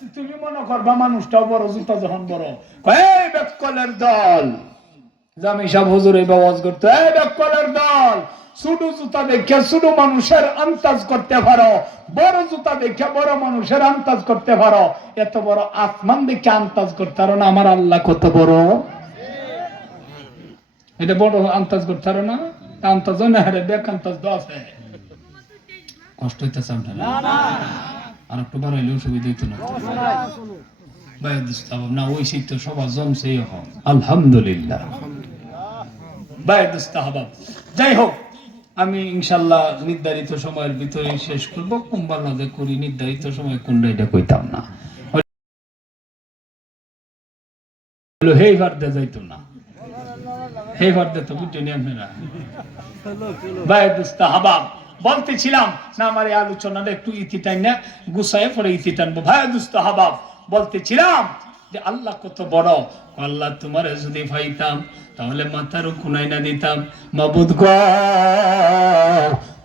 তুমি মনে করবা মানুষটাও বড়, জুতা যখন বড়, এই বেকলের দল, জামি সাহেব হুজুর এই আওয়াজ করতে, এই বেকলের দল, ছোট জুতা দেখে ছোট মানুষের আন্দাজ করতে পারো, বড় জুতা দেখে বড় মানুষের আন্দাজ করতে পারো, এত বড় আসমান দেখে আন্দাজ করতে পারো না আমার আল্লাহ কত বড়? এটা বড় আন্দাজ করতে পারো না? আন্দাজ না, হারে বেক আন্দাজ দাও আছে। কষ্ট হইতেছে আপনার আর একটু বাড়াইলে অসুবিধা হইতো না ভাই, না ওই শীত তো সবার জমছেই হোক আলহামদুলিল্লাহ ভাই দুস্তাহাবাব। যাই হোক, আমি ইনশাল্লাহ নির্ধারিত সময়ের ভিতরে শেষ করবো। কুম্বাল নদে করি নির্ধারিত সময় কোনটা এটা কইতাম না, হেই ভার দে যাইতো না, হেই ভার দে তো বুঝে নি আপনারা ভাই দুস্তাহাবাব। বলতেছিলাম না আমার এই আলোচনাটা একটু ইতি টাইম না গুছায় পরে ইতি টানবো। ভাই দুস্তাহাবাব, বলতেছিলাম যে আল্লাহ কত বড়। আল্লাহ তোমারে যদি পাইতাম তাহলে মাথার কুনাই না দিতাম, মাবুদ গো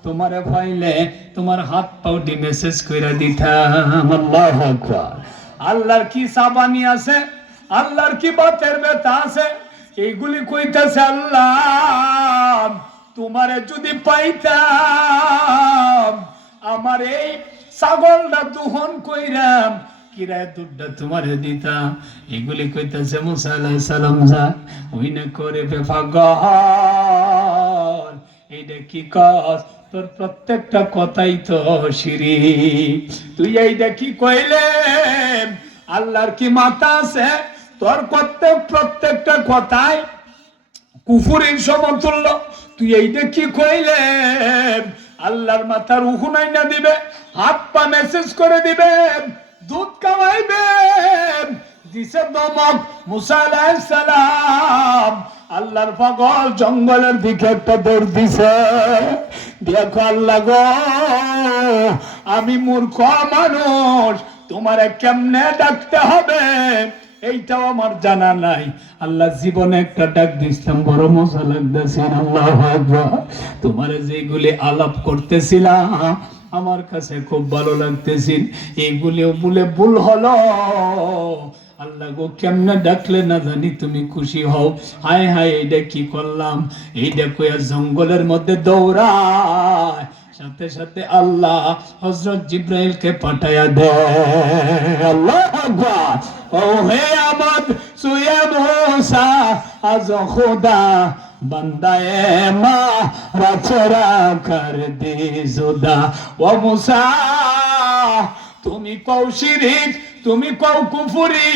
তোমারে পাইলে তোমার হাত পাও ডি মেসেজ কইরা দিতাম। আল্লাহু আকবার। আল্লাহর কি সাবানি আছে, আল্লাহর কি বাতের ব্যথা আছে, এইগুলি কইতাছে আল্লাহ তোমারে যদি পাইতাম আমার এই ছাগলটা দুহন কইরাম কিরায় দুধটা তোমারে দিতাম। এগুলি কইতাছে মুসা আলাইহিস সালাম যা ওই না করে বেফাগল, এইটা কি কস? তোর প্রত্যেকটা কথাই তো শিরিক। তুই এইটা কি কইলে? আল্লাহর কি মাথা আছে? তোর প্রত্যেকটা কথাই কুফুরির সমতুল্য। তুই এইটা কি কইলে? আল্লাহর মাথার উহুনাই না দিবে, হাত পা মেসেজ করে দিবে, দুধ খাওয়াইবে। দিছে দমক মুসা আলাইহিস সালাম, আল্লাহর পাগল জঙ্গলের দিকে একটা দৌড় দিছে। দেখো আল্লাহ গো আমি মূর্খ মানুষ, তোমারে কেমনে ডাকতে হবে এইটাও আমার জানা নাই। আল্লাহ জীবনে একটা ডাক দিছিলাম, বড় মজা লাগতেছে। আল্লাহু আকবার। তোমারে যেগুলি আলাপ করতেছিলাম আমার কাছে খুব ভালো লাগতেছিল, এইগুলিও বলে ভুল হলো। আল্লাহ গো কেমনে ডাকলে না জানি তুমি খুশি হও। হায় হায় এইটা কি করলাম? এইটা কইয়া জঙ্গলের মধ্যে দৌড়ায়, সাথে সাথে আল্লাহ হযরত জিবরাইলকে পাঠায়া দেয়। আল্লাহু আকবার। ও হে আমদ সুয়ে মুসা আজ খুদা বন্দায়ে মা রাচরা কর দে জুদা। ও মুসা তুমি কও শিরিক, তুমি কও কুফরি,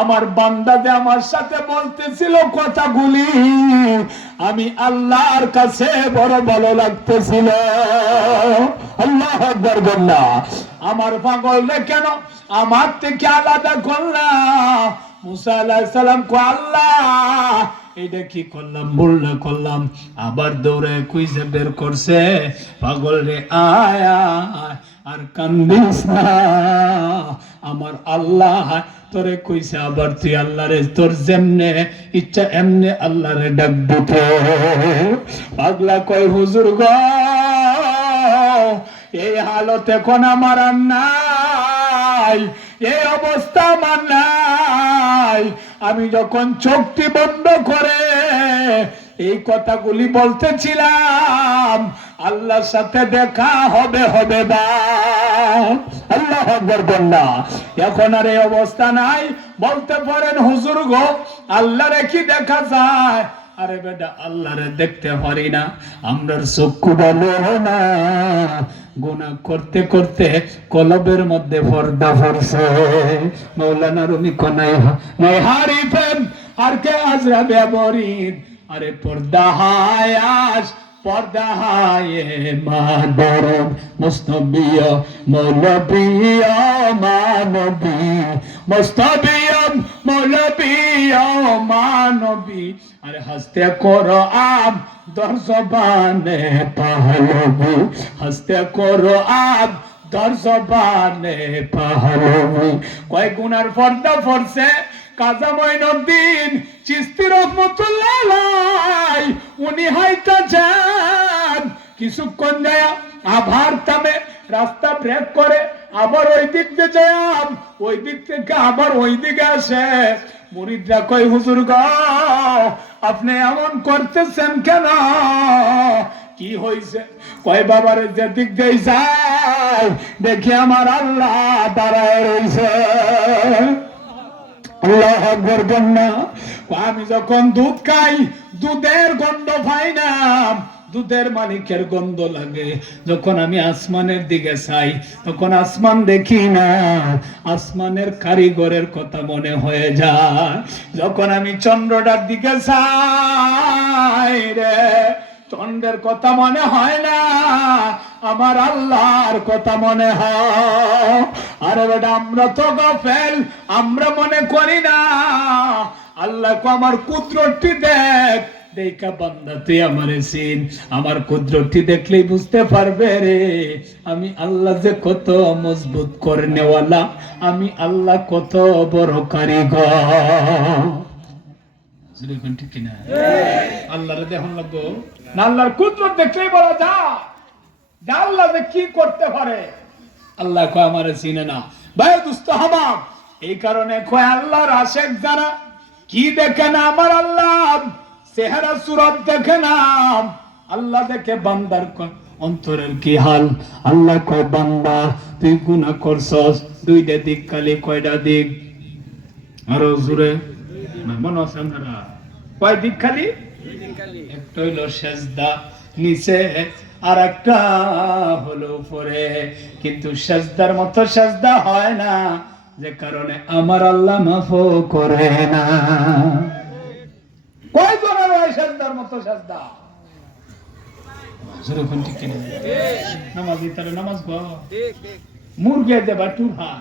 আমার বান্দা যে আমার সাথে বলতেছিল কথাগুলি আমি আল্লাহর কাছে বড় ভালো লাগতেছিল। আল্লাহু আকবার বললা। আমার পাগলরে কেন আমার থেকে আলাদা করলা? মুসা আলাইহিস সালাম কো আল্লাহ এটা কি করলাম, বললা করলাম। আবার দৌড়ে কুইজে বের করছে, পাগল রে আয় আর কান্দিস না, আমার আল্লাহ তোরে কইছে আবার তুই আল্লাহরে তোর যেমনে ইচ্ছা এমনে আল্লাহরে ডাক দিতে। পাগলা কই হুজুর গো এই হালত এখন আমার আর নাই, এই অবস্থা আমার নাই। আমি যখন চোখটি বন্ধ করে এই কথাগুলি বলতেছিলাম আল্লাহর সাথে দেখা হবে হবে বা আল্লাহু আকবার বললা। এখন আর এই অবস্থা নাই। বলতে পারেন হুজুর গো আল্লাহরে কি দেখা যায়? আরে বেটা আল্লাহরে দেখতে পারি না, আমরার চক্ষু বলো না। গুনাহ করতে করতে কলবের মধ্যে পর্দা পড়ছে। মাওলানা রুমি কোনায় নাই হারিফেন আর কে আজরা ব্যবরিদ। আরে পর্দা হায়াস পর্দা হায়ে মাদরম মুস্তবিয়া মৌলবিয়া মানবী মুস্তবিয়া মৌলবিয়া মানবী। আরে হস্তে করো আব দর জবানে পাহলবি, হস্তে করো আব দর জবানে পাহলবি। কয় গুনার পর্দা পড়ছে কাজা মঈনুদ্দিন চিশতি রহমাতুল্লাহ আলাইহি, উনি হাইটা যান কিছুক্ষণ যায় আভার থামে, রাস্তা ব্রেক করে আবার ওই দিক দিয়ে যাম, ওই দিক থেকে আবার ওই দিকে আসে। মুরিদরা কই হুজুর গো আপনি এমন করতেছেন কেন, কি হইছে? কয় বাবারে যে দিক দিয়ে যাই দেখি আমার আল্লাহ দাঁড়ায় রইছে। আল্লাহু আকবার বন্যা। আমি যখন দুধ খাই দুধের গন্ধ পাই না, দুধের মালিকের গন্ধ লাগে। যখন আমি আসমানের দিকে চাই তখন আসমান দেখি না, আসমানের কারিগরের কথা মনে হয়ে যায়। যখন আমি চন্দ্রটার দিকে চাই রে, চন্দ্রের কথা মনে হয় না, আমার আল্লাহর কথা মনে হয়। আরে বেটা আমরা তো গাফেল, আমরা মনে করি না আল্লাহ কো আমার কুদরতটি দেখ, দেখা বান্দা তুই আমারে চিন। আমার কুদরতটি দেখলেই বুঝতে পারবে রে আমি আল্লাহ যে কত মজবুত করনেওয়ালা, আমি আল্লাহ কত বড় কারিগর। ঠিক কিনা? আল্লাহরে দেখুন লাগবো না, আল্লাহর কুদরত দেখলেই বলা যায় যে আল্লাহ যে কি করতে পারে। আল্লাহ কয় আমারে চিনে না ভাই দুস্ত হামাম। এই কারণে কয় আল্লাহর আশেক যারা কি দেখে না, আমার আল্লাহ চেহারা সুরত দেখে না, আল্লাহ দেখে বান্দার অন্তরের কি হাল। আল্লাহ কয় বান্দা তুই গুনাহ করছস, দুইটা দিক খালি, কয়টা দিক? আরো জোরে মনে আছে আপনারা? কয় দিক খালি? একটা হইলো সেজদা নিচে, আর একটা হলো উপরে। কিন্তু সেজদার মতো সেজদা হয় না, যে কারণে আমার আল্লাহ মাফ করে না। কয় জনের হয় সেজদার মতো সেজদা? যেরকম ঠিক কিনা? নামাজ ইতারে নামাজ গো মুরগে দেবা টুহা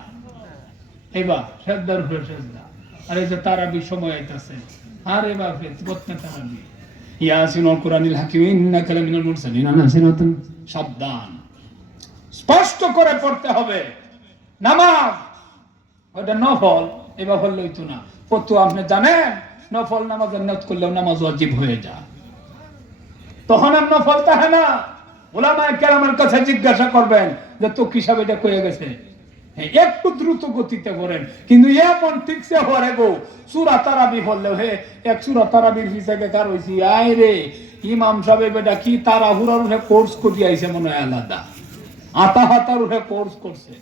এবার সেজদার উপরে সেজদা। আরে যে তারাবি সময় আইতাছে, আরে বাপরে বতনা তারাবি ইয়াসিনুল কুরআনিল হাকিম ইন্নাকা লামিনাল মুরসালিন নাসিরাতুন। সাবধান, স্পষ্ট করে পড়তে হবে। নামাজ ওটা নফল, এবার হল হইতো না। কত আপনি জানেন নফল নামাজের নিয়ত করলেও নামাজ ওয়াজিব হয়ে যায়, তখন আর নফল থাকে না। উলামায়ে কেরামের কাছে জিজ্ঞাসা করবেন যে তো কি সাহেব এটা কয়ে গেছে, একটু দ্রুত গতিতে পড়েন, কিন্তু এমন ঠিকছে হরে গো সূরা তারাবি বললেও হে এক সূরা তারাবির হিসাবে কার হইছি। আয় রে ইমাম সাহেব এটা কি তাড়াহুড়ার উঠে কোর্স করে আইছে মনে হয়, আলাদা আতা হাতার উঠে কোর্স করছে,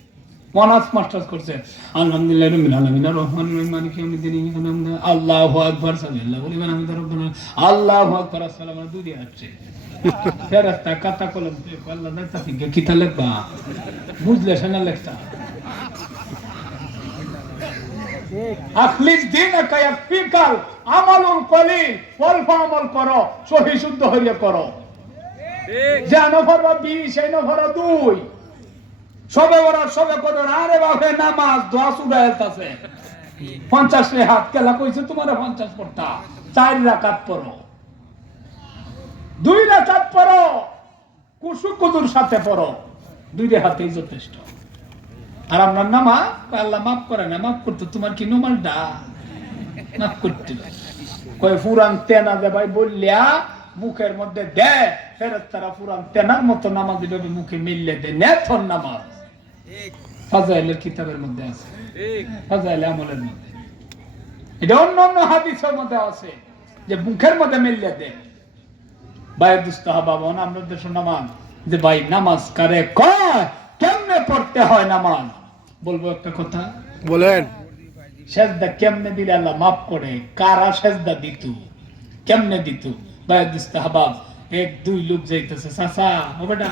মনাস মাস্টার্স করছে। আলহামদুলিল্লাহ রাব্বিল আলামিন আর রহমানির রহিম মালিকি ইয়াউমিদ্দিন ইয়্যাকা না'বুদু ওয়া আল্লাহু আকবার সাল্লাল্লাহু আলাইহি ওয়া সাল্লাম আল্লাহু আকবার আসসালামু আলাইকুম দুই আছে ফেরেশতা কাটা কলম আল্লাহ না তাকি কিতা লেখবা বুঝলে শোনা লেখতা আখলিস দিনাকা ইয়াফিকাল আমালুল কলিল ওয়াল ফামাল করো, সহি শুদ্ধ হইয়া করো। ঠিক জানো ফরবা 20 এই নফর 2 সবে ওরা সবে কদর। আরে বাপে নামাজ দোয়া সুরাইতাছে 50 এ হাত কেলা কইছে তোমারে 50 পড়তা, 4 রাকাত পড়ো, 2 রাকাত পড়ো, কুসু কুদুর সাথে পড়ো, 2 হাতেই যথেষ্ট। আর আপনার নামাজ আল্লাহ মাফ করে না, মাফ করতে তোমার কি নমালটা মাফ করতে কয় ফুরান তেনা দে ভাই বললিয়া মুখের মধ্যে দে, ফেরেশতারা ফুরান তেনার মতো নামাজ দিবে মুখে মিললে দে নেথন নামাজ। ফাজাইলের কিতাবের মধ্যে আছে, ফাজাইলে আমলের মধ্যে, এটা অন্য অন্য হাদিসের মধ্যে আছে যে মুখের মধ্যে মিললে দে। ভাই দুস্তাহাবাবন আমরা দেশ নামাজ যে ভাই নামাজ কারে কয় কেমনে পড়তে হয় নামাজ, বলবো একটা কথা বলেন। সেজদা কেমনে দিলে আল্লাহ মাফ করে, কারা সেজদা দিত, কেমনে দিত? ভাই দুস্তাহাবাব 1-2 লোক যাইতেছে, চাচা ও বেটা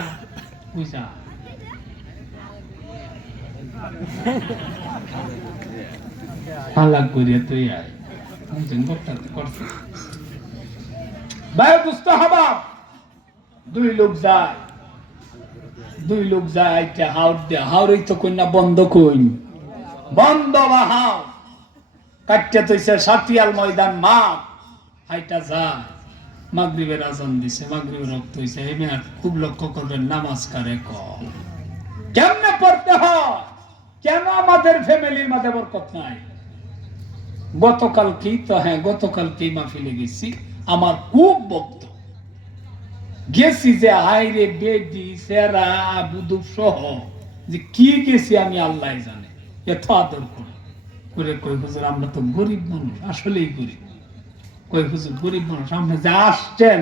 বুঝা হালাক করিয়া তুই আয় করছে। ভাই দুস্তাহাবাব 2 লোক যায়, 2 লোক যায় এটা হাওড় দে, হাওড়ই তো কইনা বন্ধ কইন বন্ধ বা হাও কাটতে তৈছে সাতিয়াল ময়দান মা হাইটা যায়। মাগরিবের আজান দিছে, মাগরিবের রক্ত হইছে। এই মেয়ে খুব লক্ষ্য করবেন নামাজ কারে কম কেমনে পড়তে হয়, কেন আমাদের ফ্যামিলির মধ্যে বরকত নাই? গতকাল কি তো হ্যাঁ গতকাল কি মাহফিলে গেছি, আমার খুব ভক্ত গেছি যে আইরে বেডি সেরা বুদু সহ যে কি গেছি আমি আল্লাহ জানে, এত আদর করে করে কই হুজুর আমরা তো গরিব মানুষ, আসলেই গরিব। কই হুজুর গরিব মানুষ, আপনি যা আসছেন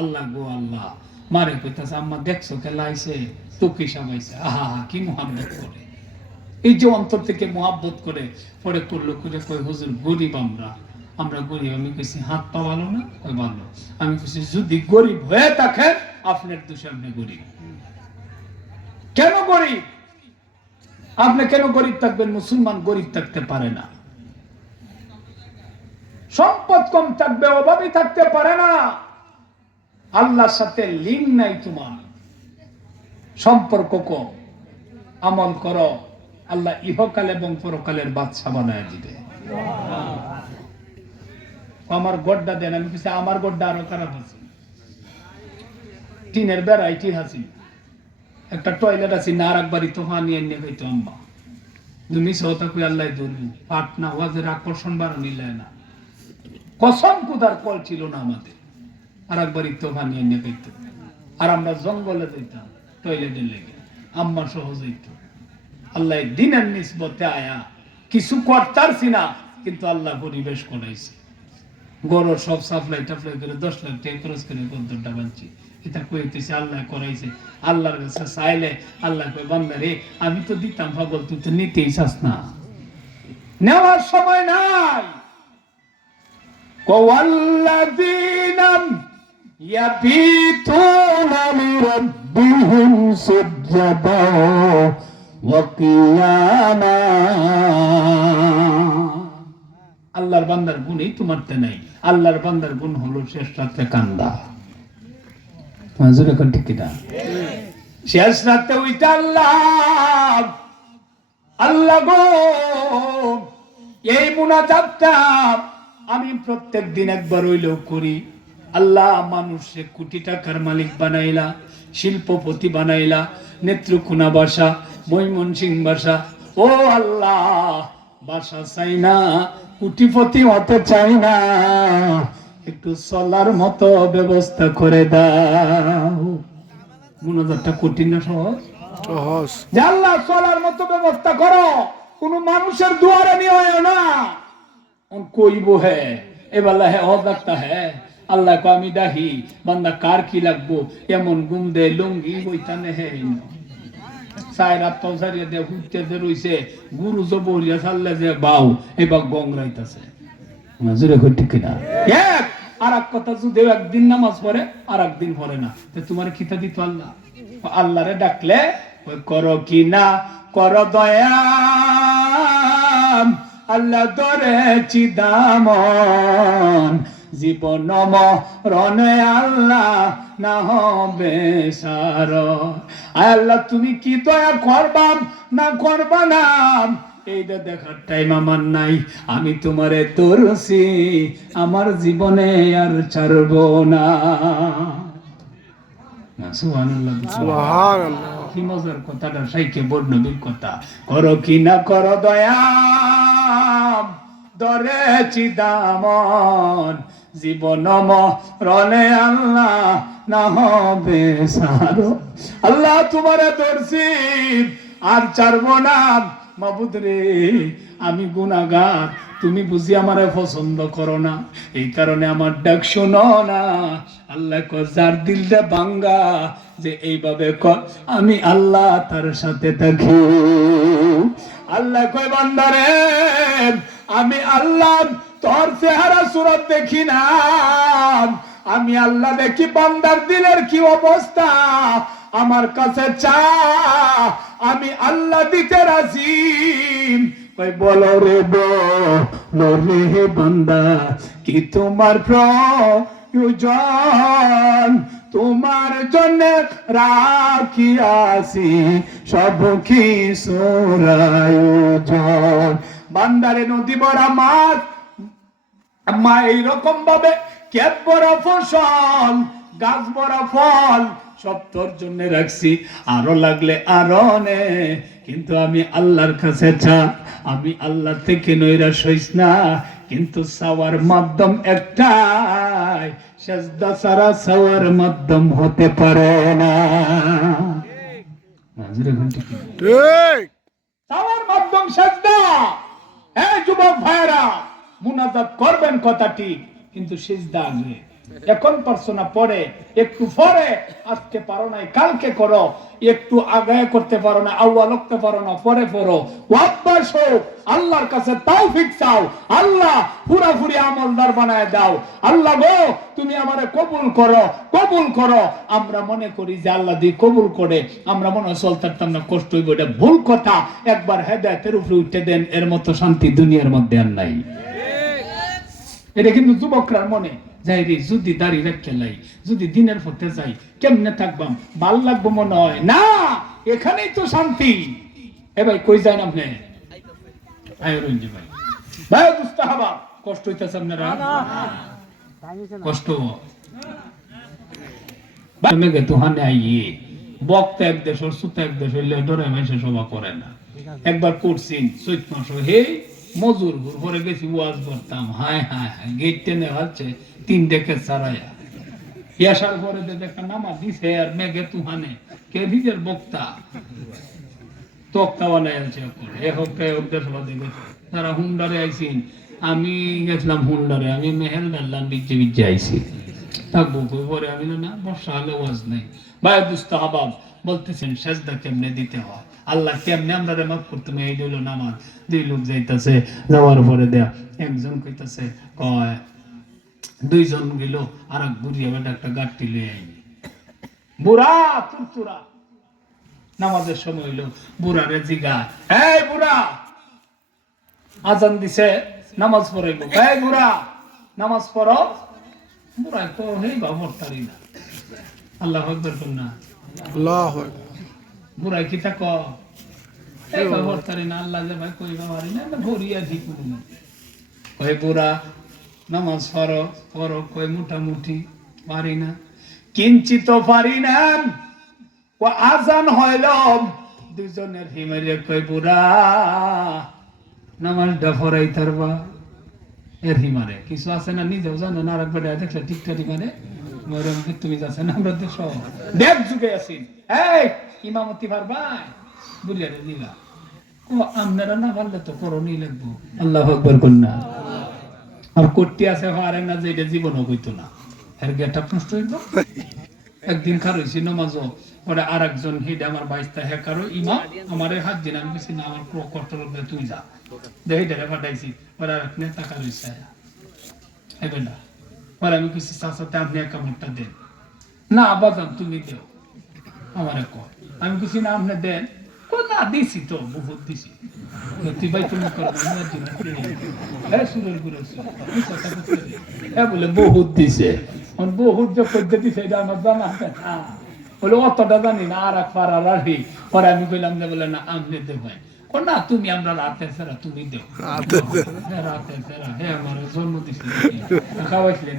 আল্লাহ গো আল্লাহ মারে কইতাছে আম্মা দেখছো খেলা আইছে তোকে সাবাইছে, আহা কি মোহাব্বত করে, এই যে অন্তর থেকে মোহাব্বত করে পরে করলো করে কই হুজুর গরিব আমরা গরিব। আমি কইছি হাত পা ভালো না, কই ভালো। আমি কইছি যদি গরিব হয়ে থাকেন আপনার দোষে আপনি গরিব। কেন গরিব? আপনি কেন গরিব থাকবেন? মুসলমান গরিব থাকতে পারে না, সম্পদ কম থাকবে, অভাবী থাকতে পারে না। আল্লাহর সাথে লিঙ্ক নাই, তোমার সম্পর্ক কম। আমল করো, আল্লাহ ইহকাল এবং পরকালের বাদশা বানায় দিবে। আমার গড্ডা দেন। আমি কিছু আমার গড্ডা আরো খারাপ আছে, টিনের বেড়াইটি হাসি, একটা টয়লেট আছে না, আর একবারই তো হানি এনে খাইতো আম্মা। তুমি সহতা কই আল্লাহ ধরবো পাট না ওয়াজের আকর্ষণ বাড়ো নিলে না, কসম কুদার কল ছিল না আমাদের, আর একবারই তো হানি এনে খাইতো। আর আমরা জঙ্গলে যেতাম টয়লেটের লেগে, আম্মা সহ যেত। আল্লাহ দিনের নিসবতে আয়া কিছু করতারছি না, কিন্তু আল্লাহ পরিবেশ করাইছে। গরু সব সাপ্লাই টাপ্লাই করে 10 লাখ টাকা খরচ করে কদ্দরটা বানছি, এটা কইতেছে আল্লাহ করাইছে। আল্লাহর কাছে চাইলে আল্লাহ কই বান্দা রে আমি তো দিতাম পাগল, তুই তো নিতেই চাস না, নেওয়ার সময় নাই। ওয়াল্লাযীনা ইয়াবিতুনা লিরাব্বিহিম সুজদান ওয়া কিয়ামা। আল্লাহর বান্দার গুণ এই তোমারতে নাই। আল্লাহর বান্দার গুণ হলো শেষ রাতে কান্দা। এখন ঠিক না? শেষ রাতে ওইটা আল্লাহ আল্লাহ গো, এই মুনাজাতটা আমি প্রত্যেক দিন একবার হইলেও করি। আল্লাহ মানুষে কোটি টাকার মালিক বানাইলা, শিল্পপতি বানাইলা, নেত্রকোনা বাসা, ময়মনসিং বাসা। ও আল্লাহ বাসা চাই না, কোটিপতি হতে চাই না, একটু চলার মতো ব্যবস্থা করে দাও। মুনাজাতটা কঠিন না সহজ? সহজ। যে আল্লাহ চলার মতো ব্যবস্থা করো, কোন মানুষের দুয়ারে নিয়ে না কইব হে এবেলা হে হদাক্তা হে আল্লাহ কো আমি ডাহি বান্দা কার কি লাগবো, এমন গুম দে লুঙ্গি বইতানে হে সাইরা তো সারিয়া দে হুইতে দে রইছে গুরু জবরিয়া সাল্লে যে বাউ এবার গংরাইতাছে। মাজুরে কই ঠিক না? এক আরেক কথা, যদি একদিন নামাজ পড়ে আর একদিন পড়ে না, তে তোমার কিতা দিত আল্লাহ? আল্লাহরে ডাকলে ওই করো কি না করো দয়া, আল্লাহ ধরেছি দামন, জীবন মরণে আল্লাহ না হবে সার। আল্লাহ তুমি কি দয়া করবা না করবা না এইটা দেখার টাইম আমার নাই। আমি তোমারে ধরছি, আমার জীবনে আর ছাড়ব না। কি মজার কথাটা, সাইকে বড় নবীর কথা। করো কি না করো দয়া, ধরেছি দামন, জীবন মরণে আল্লাহ না হবে সারো। আল্লাহ তোমারে ধরছি আর ছাড়ব না। মাবুদ রে আমি গুনাহগার, তুমি বুঝি আমারে পছন্দ করো না, এই কারণে আমার ডাক শোনো না। আল্লাহ কয় যার দিলটা ভাঙ্গা যে এইভাবে কর আমি আল্লাহ তার সাথে থাকি। আল্লাহ কয় বান্দারে আমি আল্লাহ তোর চেহারা সুরত দেখি না, আমি আল্লাহ দেখি বান্দার দিলের কি অবস্থা। আমার কাছে চা, আমি আল্লাহ দিতে রাজি। কই বলো রে বলো রে বান্দা কি তোমার প্রয়োজন, তোমার জন্য রাখিয়াছি সব কিছুর আয়োজন। বান্দারে নদী ভরা মাছ, মা এইরকম ভাবে ক্ষেত ভরা ফসল, গাছ ভরা ফল সব তোর জন্য রাখছি, আরো লাগলে আরো নে, কিন্তু আমি আল্লাহর কাছে চা। আমি আল্লাহ থেকে নৈরাশ হইস না, কিন্তু চাওয়ার মাধ্যম একটাই, সেজদা ছাড়া চাওয়ার মাধ্যম হতে পারে না। ঠিক চাওয়ার মাধ্যম সেজদা। হ্যাঁ যুবক ভাইরা, মুনাজাত করবেন কথা ঠিক, কিন্তু সেজদা আগে। এখন পারছো না পরে, একটু পরে, আজকে পারো নাই কালকে করো, একটু আগে করতে পারো না আউয়াল করতে পারো না পরে পড়ো। অভ্যাস হোক, আল্লাহর কাছে তৌফিক চাও, আল্লাহ পুরাপুরি আমলদার বানায় দাও। আল্লাহ গো তুমি আমারে কবুল করো, কবুল করো। আমরা মনে করি যে আল্লাহ দিয়ে কবুল করে, আমরা মনে হয় চলতাম না, কষ্ট হইব, এটা ভুল কথা। একবার হেদায়েতের উপরে উঠে দেন, এর মতো শান্তি দুনিয়ার মধ্যে আর নাই। এটা কিন্তু যুবকরার মনে যাই রে, যদি দাড়ি রেখে লাই, যদি দিনের পথে যাই, কেমনে থাকবাম, ভাল লাগবো মনে হয় না। এখানেই তো শান্তি। এ ভাই কই যান আপনি? আয়রঞ্জি ভাই, ভাই মুস্তাহাবা কষ্ট হইতেছে আপনারা? কষ্ট মেঘে তুহানে আইয়ে বক্তা এক দেশ ওর সুতা এক দেশ হইলে ডরে মাইসে সভা করে না। একবার করছি চৈত মাস, হে মজুর ঘুরে গেছি ওয়াজ করতাম, হায় হায় হায় গেট টেনে হচ্ছে 3 ডেকে ছাড়াইয়া ইয়াসার পরে দেখা নামা দিছে আর মেঘে তুহানে কে নিজের বক্তা তক্তা বানাই আছে এ হপ্তা দেশ বাদে গেছে তারা হুন্ডারে আইসিন, আমি গেছিলাম হুন্ডারে, আমি মেহেল ডাল্লাম বিজ্জে বিজ্জে আইসি থাকবো পরে আমি না বর্ষা হলে ওয়াজ নেই। ভাই মুস্তাহাবাব বলতেছেন সেজদা কেমনে দিতে হয়, আল্লাহ কেমনে আমরা মাফ করতে, এই হলো নামাজ। 2 লোক যাইতাছে, যাওয়ার পরে দেয়া একজন কইতাছে কয় 2 জন গেল, আর এক বুড়িয়া বেটা একটা গাঠটি লয়ে আইনি, বুড়া তুরতুরা। নামাজের সময় হইলো, বুড়ারে জিগা, এই বুড়া আজান দিছে নামাজ পড়াইবো, এই বুড়া নামাজ পড়ো। বুড়া তো হেই বাবরতারি না, আল্লাহু আকবার কোন না, আল্লাহু বুড়া কি তা কয় এই বাবরতারি না, আল্লাহ যে ভাই কইবা পারি না, ভরিয়া ঠিক না। কই বুড়া নামাজ পড়ো, পড়ো, কই মোটামুটি পারি না, কিঞ্চিত পারি না। ও আজান হইল, 2 জনের হিমারে কই বুড়া নামাজটা পড়াই তারবা। এর হিমারে কিছু আছে না, নিজেও জানে না, আর একবার দেখলে ঠিকঠাক মানে তুমি যাচ্ছে না, আমরা তো সব দেখ যুগে আছি। এই ইমামতি পারবাই বুঝলে দিলা, ও আপনারা না পারলে তো করণী লাগবো। আল্লাহু আকবার কন্যা। আর করতে আছে পারে না যে এটা জীবনও কইতো না, এর গেটা নষ্ট হইল। একদিন খার হইছি নামাজও, পরে আর একজন হেডে আমার বাইশটা হেকারও ইমাম আমারে হাত দিন, আমি কিছু না আমার কষ্ট রূপে তুই যা দেখে ডেরে পাঠাইছি, পরে আর এক টাকা রয়েছে হবে না। পরে আমি কিছু চাচাতে আপনি এক কামড়টা দেন না, বাজান তুমি দেও আমারে কয়, আমি কিছু না আপনি দেন, না দিছি তো বহুত দিছি, তুই ভাই তুমি বলে বহুত দিছে, বহুত যে পদ্ধতি সেটা আমার জানা আছে না, বলে অতটা জানি না, আর এক পাড়া রাখি। পরে আমি কইলাম যে বলে না আপনি দেবেন, না তুমি আমরা রাতে ছাড়া তুমি দেও, রাতে ছাড়া হ্যাঁ আমার জন্ম দিছিল খাওয়াইছিলেন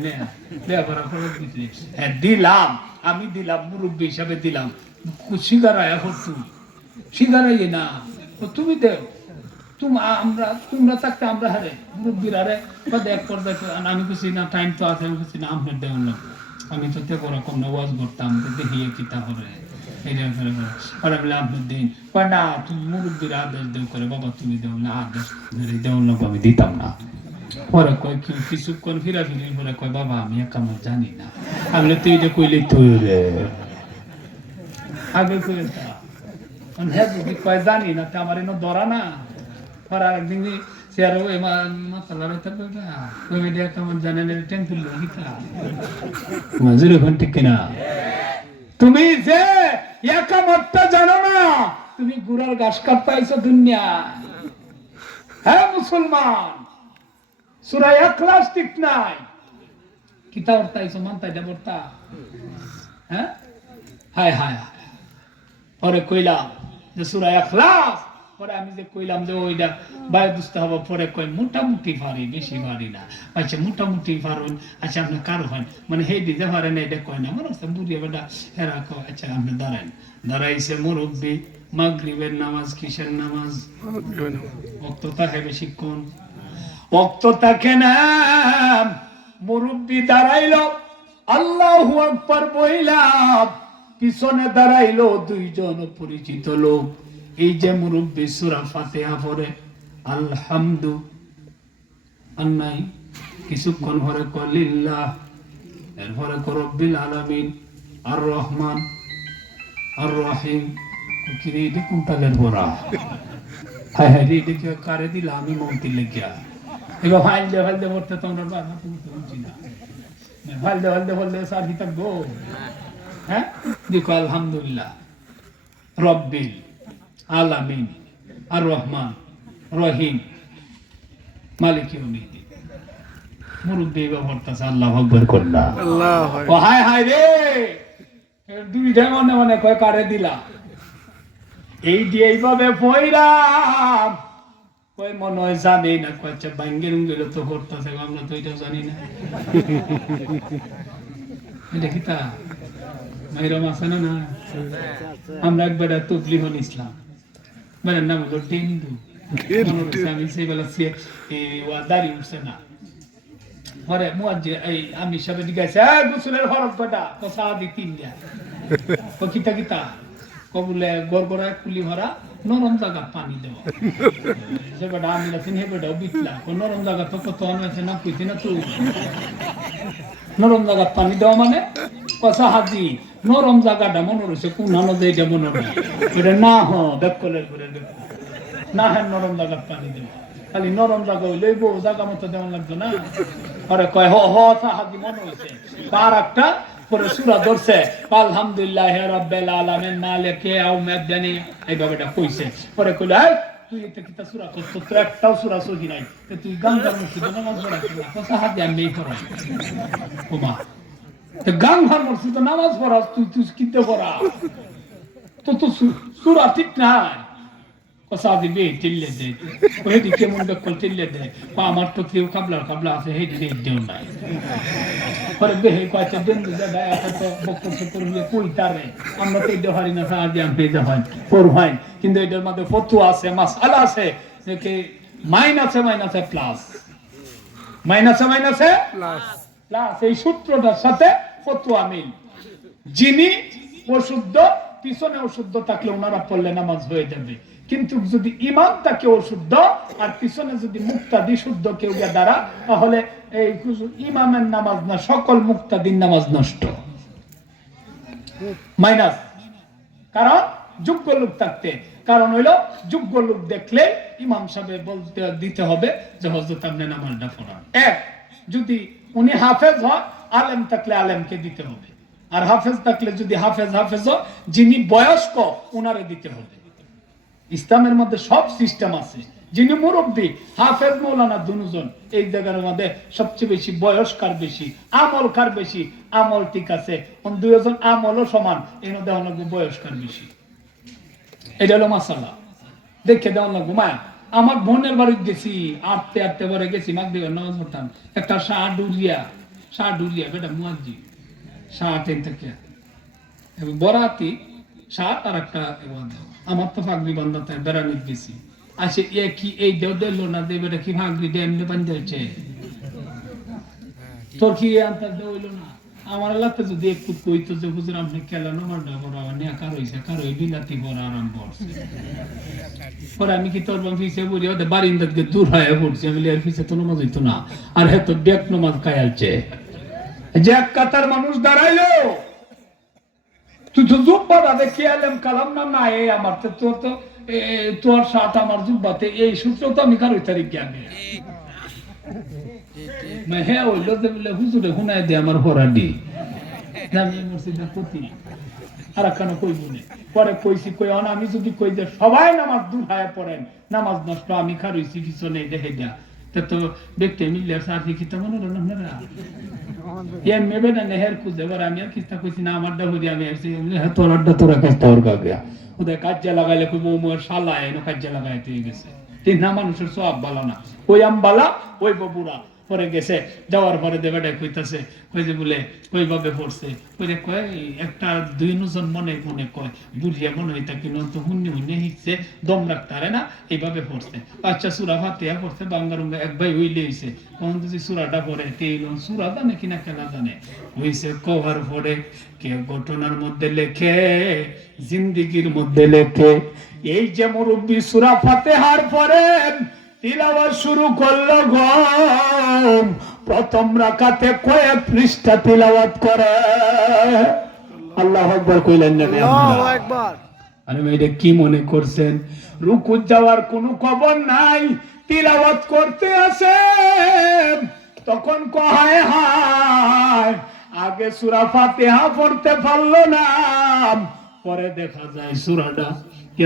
হ্যাঁ দিলাম, আমি দিলাম মুরব্বী হিসাবে দিলাম, সিগারা এখন তুই সিগারাই না তুমি দেও, তোমরা থাকতে আমরা হারে মুরব্বীর হারে এক পর্যায়ে আমি কিছু না টাইম তো আছে, আমি কিছু না আপনার দেওয়ার লাগবে, আমি তো তে বড় কম ওয়াজ করতাম দেখিয়ে কিতা করে আপনি দিন না, তুমি মুরব্বীর আদেশ দেও করে, বাবা তুমি দেও না, আদেশ দেওয়ার লাগবে আমি দিতাম না। পরে কয় কিছুক্ষণ ফিরা ফিরি বলে কয় বাবা আমি একা জানি না, আমি তুই এটা কইলে তুই রে আগে কইতা হ্যাঁ যদি কয় জানি না, আমার এনে ধরা না। পরে আরেকদিন চেয়ারে ওই মাতালা বেতার ওই মিডিয়া কেমন জানেন টেম্পুল যেরকম ঠিক কিনা, তুমি যে একামতটা জানো না, তুমি গুড়ার ঘাস কাটতে আইছো দুনিয়া। হ্যাঁ মুসলমান, সূরা ইখলাস ঠিক নাই, কিতা পড়তে আইছো মানতা এটা পড়তা, হ্যাঁ হায় হায় হায়। পরে কইলাম যে সূরা ইখলাস, পরে আমি যে কইলাম যে ওইটা বায় বুঝতে হবে, পরে কই মোটামুটি পারি বেশি পারি না। আচ্ছা মোটামুটি পারুন, আচ্ছা আপনি কারো হন মানে হে দিতে পারেন এটা কয় না, মনে হচ্ছে বুড়িয়া বেটা হেরা কয় আচ্ছা আপনি দাঁড়ান। দাঁড়াইছে মুরব্বী, মাগরিবের নামাজ কিসের নামাজ, বক্ততা হে বেশিক্ষণ বক্ততা কেন, মুরব্বী দাঁড়াইল আল্লাহু আকবার বইলাম, পিছনে দাঁড়াইলো দুইজন পরিচিত লোক। এই যে মুরব্বী সূরা ফাতিহা পড়ে আলহামদু আন্নাই, কিছুক্ষণ পরে কলিল্লাহ, এরপরে রব্বিল আলামিন, আর রহমান, আর রহিম। কিরে এটা কোন তালের বড়া? হায় হায় রে, এটা কারে দিলা আমি মমতি লেগিয়া। এবার ফাইলদে পড়তে তোমরা বাধা তুলতে বুঝি না। ফাইলদে সারি থাকবো। হ্যাঁ, দেখো আলহামদুলিল্লাহ রব্বিল আলামিন আর রহমান রহিম মালিক ইয়াউমিদ্দিন। মুরব্বি ব্যবহারটাছে আল্লাহু আকবার করলা। ও হায় হায় রে, দুইটা মনে কয় কারে দিলা। এই দিয়ে এইভাবে পয়রাম কয় মনে হয় জানি না, কয়েকটা বাঙ্গের উঙ্গেল তো করতেছে, আমরা তো এটাও জানি না। এটা কি তা মাইরম আছে না? না, আমরা একবার তবলিগুল ইসলাম, মানে নাম হলো টেন্ডু। আমি সেইবেলা দাঁড়িয়ে উঠছে না, পরে আমি সবাই জিজ্ঞাসা গোসলের হরফ কটা? সাহাদি তিনটা। কিতা কিতা? কবুলে গড়গড়ায় কুলি ভরা নরম জায়গা পানি দেওয়া। সে বেটা আমি আছেন, হে বেটাও বিতলা নরম জায়গা তো কত আছে না, কইছি না তুই নরম জায়গা পানি দেওয়া মানে কথা হাজি নরম জায়গাটা মনে রয়েছে কোন হানো যে এটা মনে রয়েছে ওটা না। দেখ কলের করে দেখ না, হ্যাঁ নরম জায়গা পানি দেওয়া, খালি নরম জায়গা হইলে বউ জায়গা মতো দেওয়া লাগতো না। আরে কয় হাজি মনে হয়েছে। আর একটা পরে সূরা ধরছে আলহামদুলিল্লাহি রাব্বিল আলামিন মালিকি ইয়াউমিদ্দিন, এইভাবে এটা কইছে। পরে কইল তুই এটা কিতা সূরা করছ? তো একটাও সূরা সহি নাই, তুই গাঙ্গার মসজিদে নামাজ পড়াছিস না? কথা হাজি আমি পড়াই ওমা, তো গাঙ্গার মসজিদে নামাজ পড়াস তুই কিতে পড়া? তো সূরা ঠিক নাই। কথা দিবে টিল্লে দে, ওই দিকে মন বেকল টিল্লে দে, আমার তো কেউ কাবলা আছে হে দিকে দেও নাই। পরে বেহে কয়েকটা দিন দাদা এত বক্তব্য শুকর হয়ে কইতারে আমরা তো এটা হারি না, সাহায্য আমি যখন পড়াই। কিন্তু এটার মধ্যে ফতোয়া আছে, মাসআলা আছে, যে কি মাইনাসে প্লাস, মাইনাসে প্লাস, এই সূত্রটার সাথে ফতোয়া মিল। যিনি অশুদ্ধ, পিছনে অশুদ্ধ থাকলে ওনারা পড়লে নামাজ হয়ে যাবে। কিন্তু যদি ইমাম তাকে অশুদ্ধ আর পিছনে যদি মুক্তাদি শুদ্ধ কেউ দ্বারা, তাহলে এই ইমামের নামাজ না, সকল মুক্তাদির নামাজ নষ্ট, মাইনাস। কারণ যোগ্য লোক থাকতে, কারণ হইল যোগ্য লোক দেখলে ইমাম সাহেব বলতে দিতে হবে যে হযরত আপনি নামাজটা পড়ান। এক, যদি উনি হাফেজ হয়, আলেম থাকলে আলেমকে দিতে হবে, আর হাফেজ থাকলে যদি হাফেজ যিনি বয়স্ক উনারে দিতে হবে। ইসলামের মধ্যে সব সিস্টেম আছে। যিনি মুরব্বী, হাফেজ মৌলানা দুজন, এই জায়গার মধ্যে সবচেয়ে বেশি বয়স কার বেশি, আমল কার বেশি? আমল ঠিক আছে, দুইজন আমলও সমান, এর মধ্যে অনেক বয়স কার বেশি। এটা হলো মাসালা, দেখে দেওয়া লাগবো। মায়া আমার বোনের বাড়ি গেছি, আটতে পরে গেছি মাগরিবের নামাজ পড়তাম, একটা শাহ ডুরিয়া বেটা মুয়াজ্জি শাহ থেকে বরাতি শাহ আর একটা আমার তো ফাগরি বান্ধাতে বেড়ানিত গেছি, আসে কি এই দেও দিল না দেবে, এটা কি ফাগরি এমনি বান্ধে হচ্ছে, তোর কি আনতে হইল না? আমার এলাকাতে যদি একটু কইতো যে হুজুর আপনি কেলানো মারডা বড় নেকার হইছে, কারো বিলাতি বড় আরম্ভ করছে, পরে আমি কি তোর ফিসে বলি ওদের বারিন্দাকে দূর হয়ে পড়ছি, আমি এর ফিসে তো নামাজ হইতো না, আর হ্যাঁ তো ডেক নামাজ খাইছে, যে এক কাতার মানুষ দাঁড়াইলো, তুই তো জুব্বাটা দেখি আলেম কালাম না এই আমার তোর শার্ট আমার জুব্বাতে, এই সূত্র তো আমি কারোই তারিখ জ্ঞানে হ্যাঁ হইলো যে বলে হুজুরে শুনাই দে আমার হরাডি ক্ষতি আর কেন কইব না। পরে কইছি কই আমি যদি কই যে সবাই নামাজ দূর হয়ে পড়েন, নামাজ নষ্ট, আমি খারইছি পিছনে দেখে দেয়া, তা তো দেখতে মিললে সাথে কি তেমন আপনারা মেবে না নেহের খুঁজে, এবার আমি আর কিস্তা কইছি না, আমারটা হইলে আমি আসছি তোরা কাজটা ওর কাকে ওদের কাজে লাগাইলে কইব মোর শালা এনে কাজে লাগাইতে গেছে, তিন না মানুষের সব বালা না, ওই আম বালা ওই ববুরা, পরে গেছে, যাওয়ার পরে দেবেটা কইতাছে, কই যে বলে কইভাবে পড়ছে, কই কয় একটা দুই জন মনে মনে কয় বুঝিয়া মনে হয় তাকে তো হুন্নি হুন্নি হিচ্ছে দম রাখতে না, এইভাবে পড়ছে। আচ্ছা সূরা ফাতিহা পড়ছে বাঙ্গারুঙ্গা এক ভাই হইলে হইছে, তখন যদি সূরাটা পড়ে তেইলন সূরা জানে কিনা কেনা জানে হইছে, কভার পড়ে কে ঘটনার মধ্যে লেখে জিন্দিগির মধ্যে লেখে। এই যে মুরব্বী সূরা ফাতিহার পরে তিলাওয়াত শুরু করলো গো, প্রথম রাকাতে কয়েক পৃষ্ঠা তিলাওয়াত করে। আল্লাহু আকবার কইলেন না? আল্লাহু আকবার। আরে মেয়েটা কি মনে করছেন রুকুত যাওয়ার কোনো খবর নাই, তিলাওয়াত করতে আছে। তখন কয় হায় আগে সূরা ফাতিহা পড়তে পারলো না, পরে দেখা যায় সূরাটা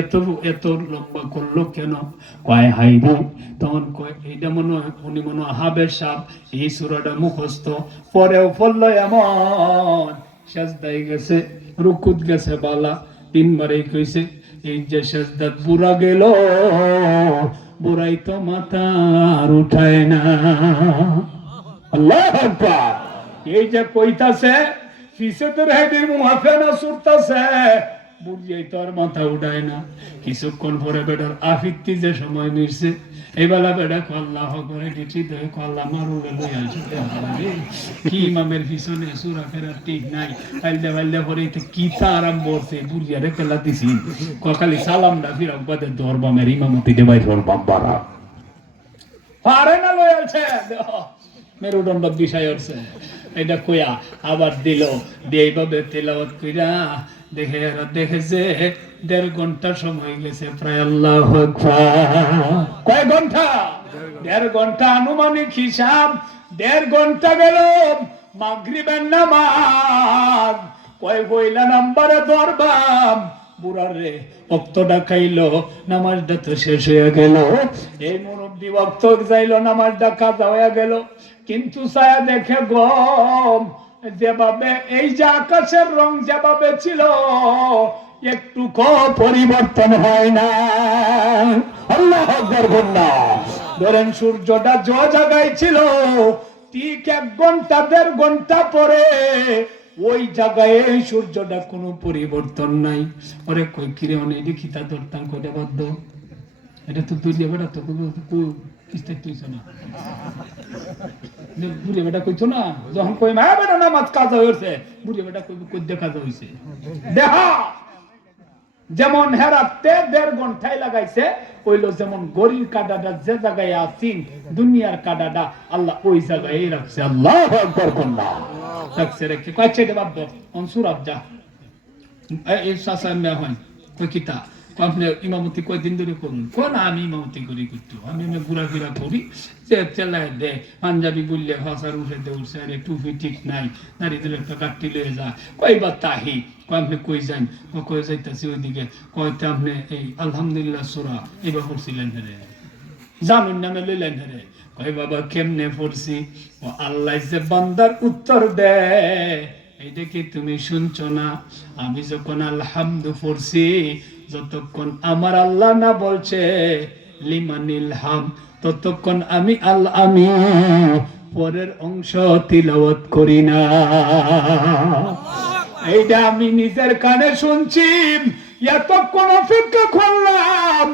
এত এত লম্বা করলো কেন, কয় হাই রে। তখন কয় এইটা মনে হয় উনি মনে হয় হাবের সাপ, এই সূরাটা মুখস্থ, পরেও পড়লো এমন সেজদায় গেছে, রুকুত গেছে বালা, তিনবারই কইছে এই যে সেজদাত বুড়া গেল, বুড়াই তো মাথা আর উঠায় না। আল্লাহু আকবার। এই যে কইতাছে ফিসেতের হেদির মুহাফেনা সুরতাছে, বুড়িয়াই তো আর মাথা উঠায় না। কিছুক্ষণ পরে বেটার আফিত্তি যে সময় মিরছে, এবেলা বেটা কল্লাহ করে কিছু দেয় কল্লা মারুলে লই আসতে হবে। কি ইমামের পিছনে সুরা ফেরার ঠিক নাই, ফাইলদা ফাইলদা পরে কি তা আরাম বলছে, বুড়িয়ারে কেলা দিছি খালি সালামটা ফিরাক বাদে দরবামের ইমামতি দেবাই দরবাম বাড়া পারে না লই আছে মেরুদণ্ড বিষয় হচ্ছে। এটা কইয়া আবার দিল, দিয়ে এইভাবে তেলাওয়াত কইরা দেখেছে 1.5 ঘন্টা সময় গেছে প্রায়। আল্লাহু আকবার। কয় ঘন্টা? 1.5 ঘন্টা আনুমানিক হিসাব। 1.5 ঘন্টা গেল মাগরিবের নামাজ, কয় পয়লা নাম্বারে দরবাম বুড়ার রে ওক্তটা খাইলো, নামাজটা তো শেষ হয়ে গেল। এই মুরব্বী ওক্ত যাইলো, নামাজটা কাজা হয়ে গেল। কিন্তু ছায়া দেখে গম যেভাবে এই যে আকাশের রং যেভাবে ছিল একটু পরিবর্তন হয় না। আল্লাহু আকবার বলনা। ধরেন সূর্যটা যে জায়গায় ছিল ঠিক 1 ঘন্টা 1.5 ঘন্টা পরে ওই জায়গায় সূর্যটা কোনো পরিবর্তন নাই। ওরে কই কিরে অনে দেখিতা ধরতাম কইটা বাদ দাও, এটা তো তুই বেটা তো কিস্তে তুইছ না বুড়ি বেটা কইতো না, যখন কই মা বেটা নামাজ কাজা হইছে, বুড়ি বেটা কই দেখা হইছে দেখা। যেমন হেরাতে 1.5 ঘন্টায় লাগাইছে, কইলো যেমন গরির কাটাটা যে জায়গায় আছেন দুনিয়ার কাটাটা আল্লাহ ওই জায়গায় রাখছে। আল্লাহু আকবার কোনটা রাখছে রেখে কয় ছেড়ে বাদ দাও অন সুরাত যা। এই সাসাম্যা হয় কই কিতা আপনি ইমামতি কয়দিন ধরে করুন? কোন আমি ইমামতি করি করতে, আমি ঘোরাফেরা করি, চেলায় দে পাঞ্জাবি বললে ভাষার উঠে দে উঠছে, আরে টুপি ঠিক নাই, নারী দিলে একটা কাটটি লয়ে যা। কয়বার তাহি আপনি কই যান? কই যাইতেছি ওইদিকে। কয়তে আপনি এই আলহামদুলিল্লাহ সূরা এবার পড়ছিলেন হেরে, জানুন নামে লইলেন হেরে। কয় বাবা কেমনে পড়ছি? ও আল্লাহ যে বান্দার উত্তর দেয় এইটা কি তুমি শুনছো না? আমি যখন আলহামদু পড়ছি, যতক্ষণ আমার আল্লাহ না বলছে লিমানিল হাম, ততক্ষণ আমি আমি পরের অংশ তিলাওয়াত করি না। এইটা আমি নিজের কানে শুনছি, এতক্ষণ অপেক্ষা করলাম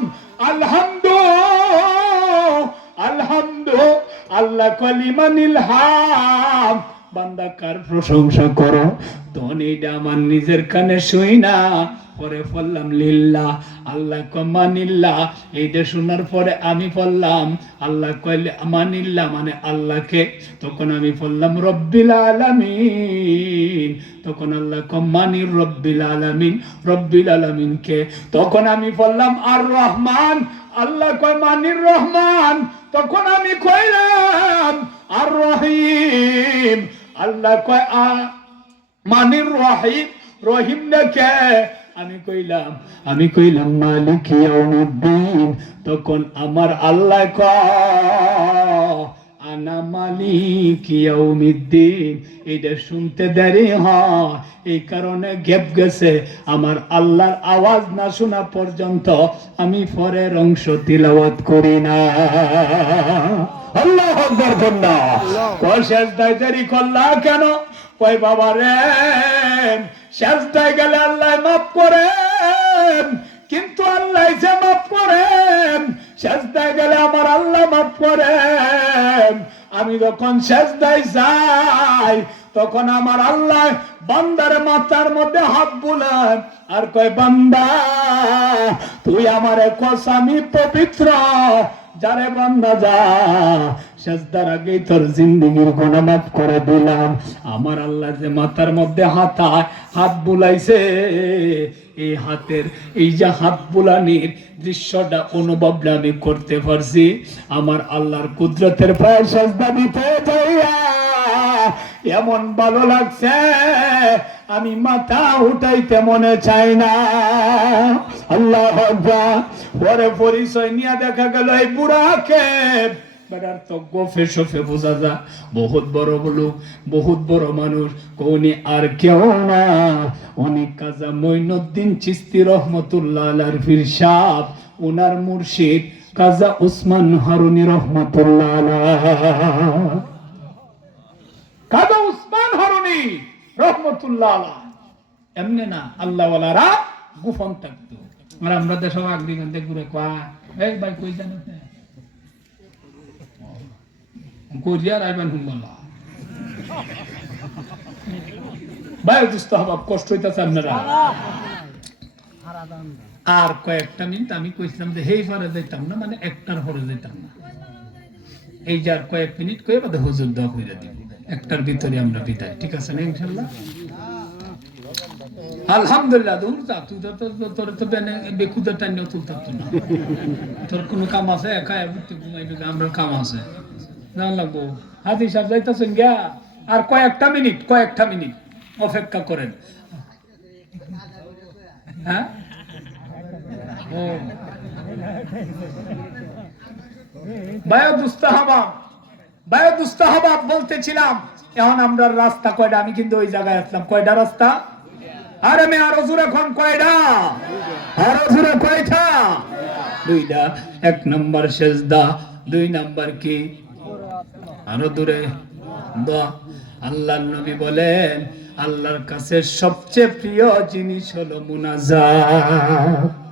আলহামদু আলহামদু আল্লাহ কলিমানিল হাম, বান্দা কার প্রশংসা করো, তখন এইটা আমার নিজের কানে শুই না, পরে পড়লাম লিল্লাহ, আল্লাহ কমানিল্লাহ। এইটা শোনার পরে আমি পড়লাম আল্লাহ কইলে মানিল্লাহ মানে আল্লাহকে, তখন আমি পড়লাম রব্বিল আলামিন, তখন আল্লাহ কমানির রব্বিল আলামিন, রব্বিল আলামিনকে, তখন আমি পড়লাম আর রহমান, আল্লাহ কয় মানির রহমান, তখন আমি কইলাম আর রহিম, আল্লাহ কয় মানির রহিম, রহিম দেখে আমি কইলাম মালিক ইয়াউমিদ্দিন, তখন আমার আল্লাহ কয় আনা মালিক ইয়াউমিদ্দিন। এটা শুনতে দেরি হয়, এই কারণে গ্যাপ গেছে, আমার আল্লাহর আওয়াজ না শোনা পর্যন্ত আমি পরের অংশ তিলাওয়াত করি না। আল্লাহু আকবার কন্যা কয় সেজদায় দেরি করলা কেন? কয় বাবা রে সেজদায় গেলে আল্লাহ মাফ করেন, কিন্তু আল্লাহ যে মাফ করেন সেজদায় গেলে আমার আল্লাহ মাফ করেন। আমি যখন সেজদায় যাই তখন আমার আল্লাহ বান্দার মাথার মধ্যে হাত বুলান আর কয় বান্দা তুই আমারে কস আমি পবিত্র, যারে বান্দা যা সেজদার আগেই তোর জিন্দেগির গুনাহ মাফ করে দিলাম। আমার আল্লাহ যে মাথার মধ্যে হাত বুলাইছে, এই হাতের এই যে হাত বুলানির দৃশ্যটা অনুভবটা আমি করতে পারছি। আমার আল্লাহর কুদরতের পায়ে সেজদা দিতে যাইয়া এমন ভালো লাগছে আমি মাথা উঠাইতে মনে চাই না। আল্লাহ পরে পরিচয় নিয়ে দেখা গেল এই বুড়াকে বেটার তো গোফে সোফে বোঝা যা বহুত বড় লোক, বহুত বড় মানুষ। উনি আর কেউ না, উনি কাজা মঈনুদ্দিন চিশতি রহমতুল্লাহ আলাইহির পীর সাহেব, ওনার মুর্শিদ কাজা উসমান হারুনি রহমতুল্লাহ আলাইহি। কাজা উসমান হারুনি রহমতুল্লাহ আলাইহি এমনি না আল্লাহ ওয়ালারা গোপন থাকতো। আর আমরা দেশ আগ্রিগন্ধে ঘুরে কয়া এই ভাই কই জানো কোরিয়ার আইবেন হুমলা ভাই দুস্থ হবাব কষ্ট হইতেছে আপনারা। আর কয়েকটা মিনিট আমি কইছিলাম যে হেই পরে যাইতাম না, মানে একটার পরে যাইতাম না। এই যে আর কয়েক মিনিট কয়ে বাদে হুজুর দোয়া কইরা দিব, একটার ভিতরে আমরা বিদায়, ঠিক আছে না ইনশাআল্লাহ? আলহামদুলিল্লাহ। দূর যা তুই তো তোর তো বেকুদের টাইনে তুলতে না, তোর কোনো কাম আছে? একা ঘুমাইবি, আমরা কাম আছে জান লাগবো। হাজি সাহেব যাইতেছেন গিয়া, আর কয়েকটা মিনিট অপেক্ষা করেন। হ্যাঁ বায়ুদুস্তাহাবাব বলতেছিলাম। এখন আমরা রাস্তা কয়টা? আমি কিন্তু ওই জায়গায় আসলাম। কয়টা রাস্তা? আর আমি আরো জোরে এখন কয়টা? আরো জোরে কয়টা? দুইটা। 1 নাম্বার সেজদা, 2 নাম্বার কি? আরো দূরে দোয়া। আল্লাহর নবী বলেন আল্লাহর কাছে সবচেয়ে প্রিয় জিনিস হলো মুনাজাত।